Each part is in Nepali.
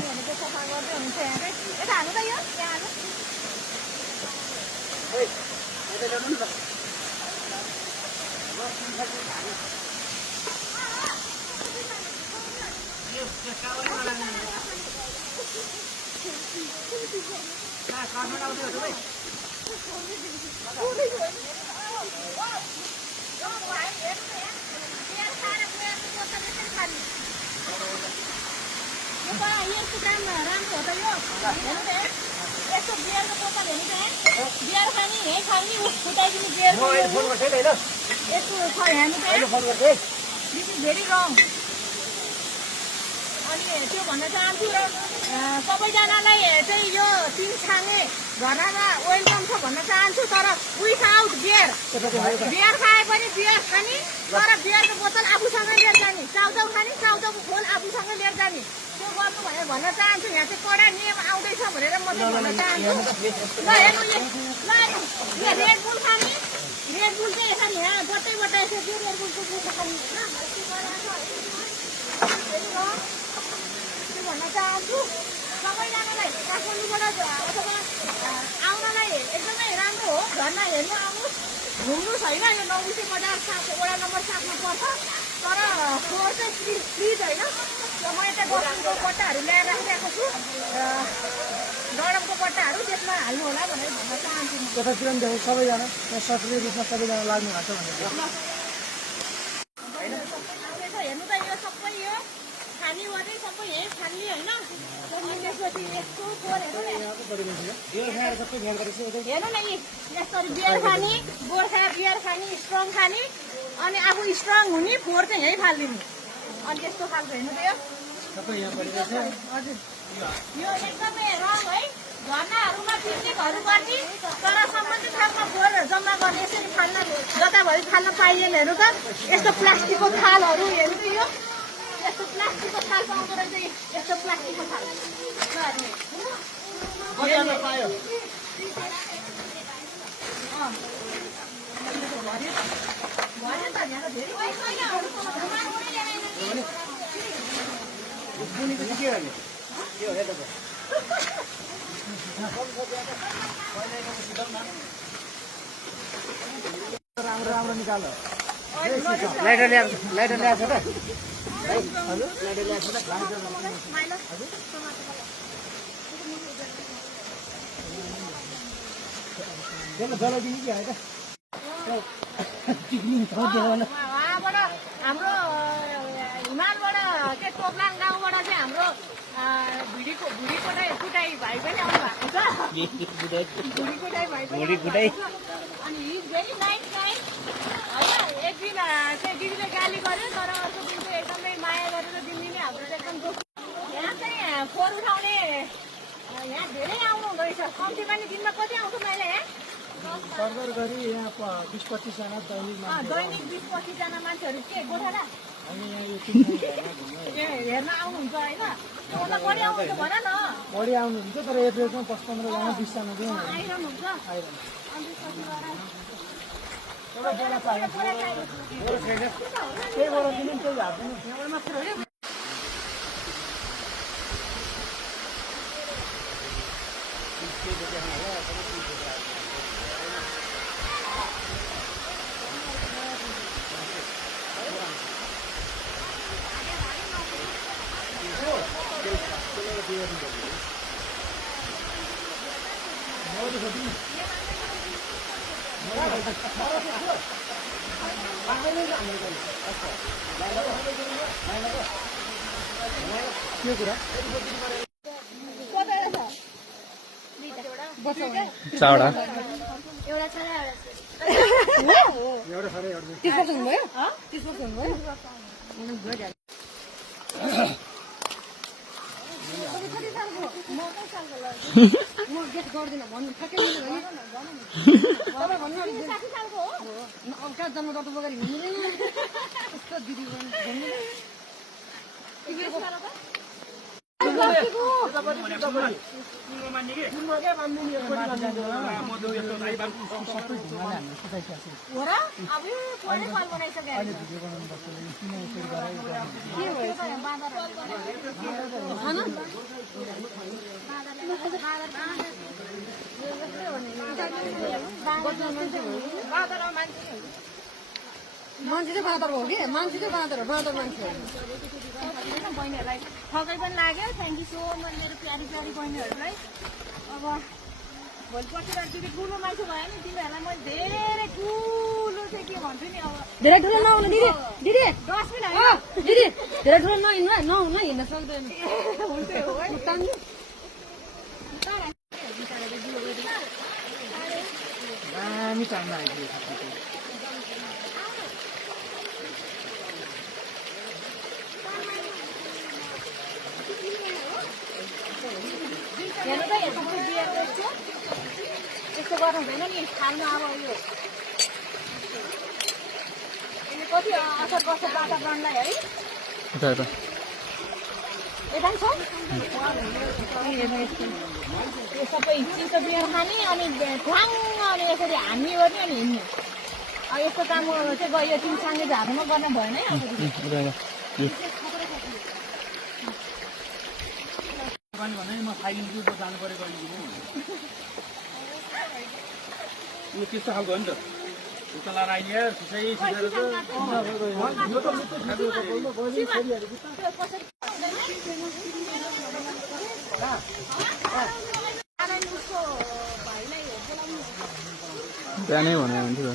भनेको सफा गर्दै हुन्छ यहाँ चाहिँ यता हाल्नु त यो यहाँ हाल्नु यस्तो काम राम्रो हो त यो हेर्नु त यस्तो बियरको बोतल हेर्नु त बियर खाने यहीँ खाने फुटाइदिने बियर यस्तो छ हेर्नु त दिस इज भेरी रङ अनि त्यो भन्न चाहन्छु र सबैजनालाई चाहिँ यो 3 छाने घरमा वेलकम छ भन्न चाहन्छु तर विथआउट बियर बियर खाए पनि बियर खाने तर बियरको बोतल आफूसँगै लिएर जाने चाउचाउ खाने चाउचाउको खोल आफूसँगै लिएर जाने त्यो गर्नु भनेर भन्न चाहन्छु यहाँ चाहिँ कडा नियम आउँदैछ भनेर म चाहिँ भन्न चाहन्छु ल हेर्नु यो रेड बुल खाने रेड बुल चाहिँ यसरी यहाँ बट्टै यसरी रेड बुलको बुल खाने भन्न चाहन्छु सबैजनालाई काठमाडौँबाट अथवा आउनलाई एकदमै राम्रो हो झर्ना हेर्नु आउनुहोस् घुम्नुहोस् होइन यो 9 बजार 7 वडा नम्बर 7 मा पर्छ तर फोहोर चाहिँ प्लिज होइन म यता गरमको बट्टाहरू ल्याएर राखिरहेको छु गरमको बट्टाहरू त्यसमा हाल्नु होला भनेर भन्न चाहन्छु यतातिर पनि देखो सबैजना सक्रिय रूपमा सबैजना लाग्नु भएको छ भनेर हेर्नु त यो सबै यो खानी वाटै सबै यही खाने होइन त्यसपछि यस्तो हेर्नु न यी यसरी बियर खाने गोर्खा बियर खाने स्ट्रङ खाने अनि आफू स्ट्रङ हुने फोहोर चाहिँ यही फालिदिने अनि यस्तो खालको हेर्नु त यो हजुर यो एकदमै रङ है झर्नाहरूमा पिकनिकहरू गर्ने तर सम्बन्धित ठाउँमा फोहोर जम्मा गर्ने यसरी फाल्न जताभरि फाल्न पाइएन हेर्नु त यस्तो प्लास्टिकको थालहरू हेर्नु त यो यस्तो प्लास्टिकको थाल पाउँदो रहेछ यस्तो प्लास्टिकको थाल पायो राम्रो निकाल लाइटर ल्याएको छ त जलाइदिनु कि होइन उहाँबाट हाम्रो हिमालबाट के टोप्लाङ गाउँबाट चाहिँ हाम्रो भुडी कुटाई भाइ पनि आउनु भएको छ भुडी कुटाई अनि हिज भेरी नाइस होइन एक दिन चाहिँ दिदीले गाली गर्यो तर अर्को दिन चाहिँ एकदमै माया गरेर दिदीले हाम्रो चाहिँ एकदम यहाँ चाहिँ फोहोर उठाउने यहाँ धेरै आउनु हुँदो रहेछ कम्ती पनि दिनमा कति आउँछ मैले सरकार गरी यहाँ 20-25 जना दैनिक 20-25 जना मान्छेहरू के गोठाला हेर्न आउनुहुन्छ होइन बढी आउनुहुन्छ भन न बढी आउनुहुन्छ तर एप्रिलमा 10-15 जना 20 जना चाहिँ आइरहनुहुन्छ त्यही गराइदिनु त्यही हाल्दिनु के कुरा चावडा एउटा छ एउटा खरै म गेट गर्दिनँ भन्नु ठ्याक्कै कहाँ जन्म दर्ता बगारी घुम्दैन यस्तो दिदी बच्चा मान्छे हो कि? बाँदर मान्छे हो। मान्छे चाहिँ बाँदर हो कि? मान्छे चाहिँ बाँदर हो, बाँदर मान्छे हो। बहिनीहरूलाई ठकै पनि लाग्यो। थ्याङ्क यू सो मच मेरो प्यारी प्यारी बहिनीहरूलाई। अब भोलिपर्सि दिदी ठुलो मान्छे भयो नि तिमीहरूलाई म धेरै ठुलो चाहिँ के भन्छु नि अब धेरै ठुलो नहुनु दिदी, दिदी डस्टबिन अँ, दिदी धेरै ठुलो नहिँड्नु है, नहुनु है, हिँड्न सक्दैन। हुन्छ हो है। तान्नु। दामी टाइममा आइपुग्यो हेर्नु त यस्तो बिहेको यस्तो यस्तो गर्नु हुँदैन नि खानु अब यो यसले कति असर गर्छ वातावरणलाई है। यता पनि छ यो सबै चिसो बियर खाने अनि ढ्वाङ अनि यसरी हामी गर्ने अनि हिँड्ने। अब यस्तो काम चाहिँ गयो तिनसँगै झार्नुमा गर्न भएन है। भने म खाइदिन्छु जानु पऱ्यो गरिदिनु यो त्यस्तो खालको हो नि त उता लाएर आइदिए सिधै सिधै बिहानै भन्यो भने थियो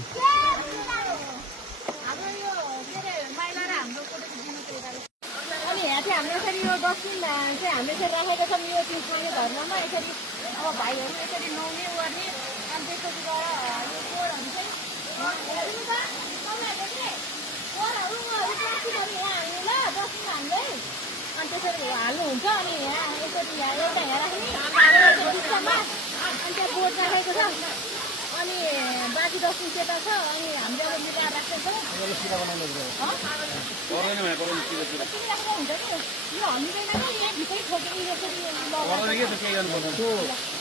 अनि यहाँ चाहिँ हाम्रो यसरी यो डस्टबिन चाहिँ हामीले यसरी राखेको छौँ यो तिनसँगै धर्ममा यसरी अब भाइहरू यसरी नुहाउने ओर्ने अनि त्यसपछि गएर यो कोरहरू चाहिँ हेर्नु त तपाईँहरूले चाहिँ कोरहरू प्लास्टिकहरू यहाँ हाल्नु ल डस्टबिन हाल्दै अनि त्यसरी हाल्नुहुन्छ अनि यहाँ यसरी यहाँ एउटा यहाँ राख्ने बिचमा अनि त्यहाँ बोर्ड राखेको छ अनि बाँकी डस्टबिन त्यता छ अनि हामीले अब मिलाएर राखेको छौँ। पर्दैन भने पर्दैन सिधै तिमी राख्दा हुन्छ नि यो हामीले यहाँ भित्रै ठोकेर यसरी पर्दैन के त केही गर्नु पर्दैन